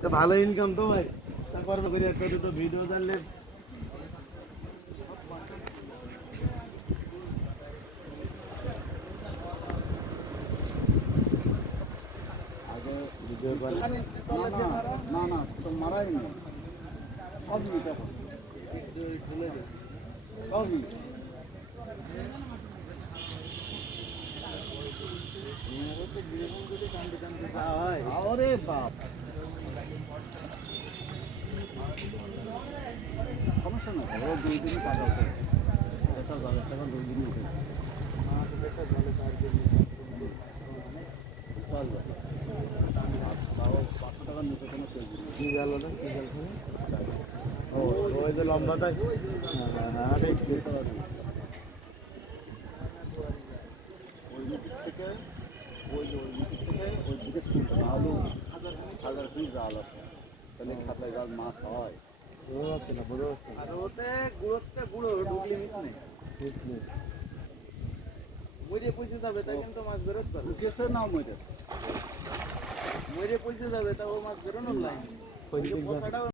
তো ভালো ইনকাম তো ভাই, তারপর করে একটা দুটো ভিডিও জানলে আগে ভিডিও করে না না তো মারাই নি সবই দেখো সবই আরে বাপ সমস্যা না ও 2 দিনই কাজ আছে এটা ভালো তখন 2 দিনই উঠে এটা ভালো 4 দিন চল তাও 500 টাকার নিচে কোনো চলবে না কি গেল না কি গেল ও ওই যে লম্বাটাই হ্যাঁ দেখতে পারবি ওই দিক থেকে ওই দিক থেকে ওই দিকে শুনতে ভালো হাজার পিস জাল আছে তাহলে খাতায় গাছ মাছ হয় বোঝা যাচ্ছে না বোঝা যাচ্ছে না আর ওতে গুঁড়ো ঢুকলে মিস নেই মরে পয়সা যাবে তাই কিন্তু মাছ বেরোতে পারবে কেসে নাও মরে পয়সা যাবে তা ও মাছ বেরোনোর লাইন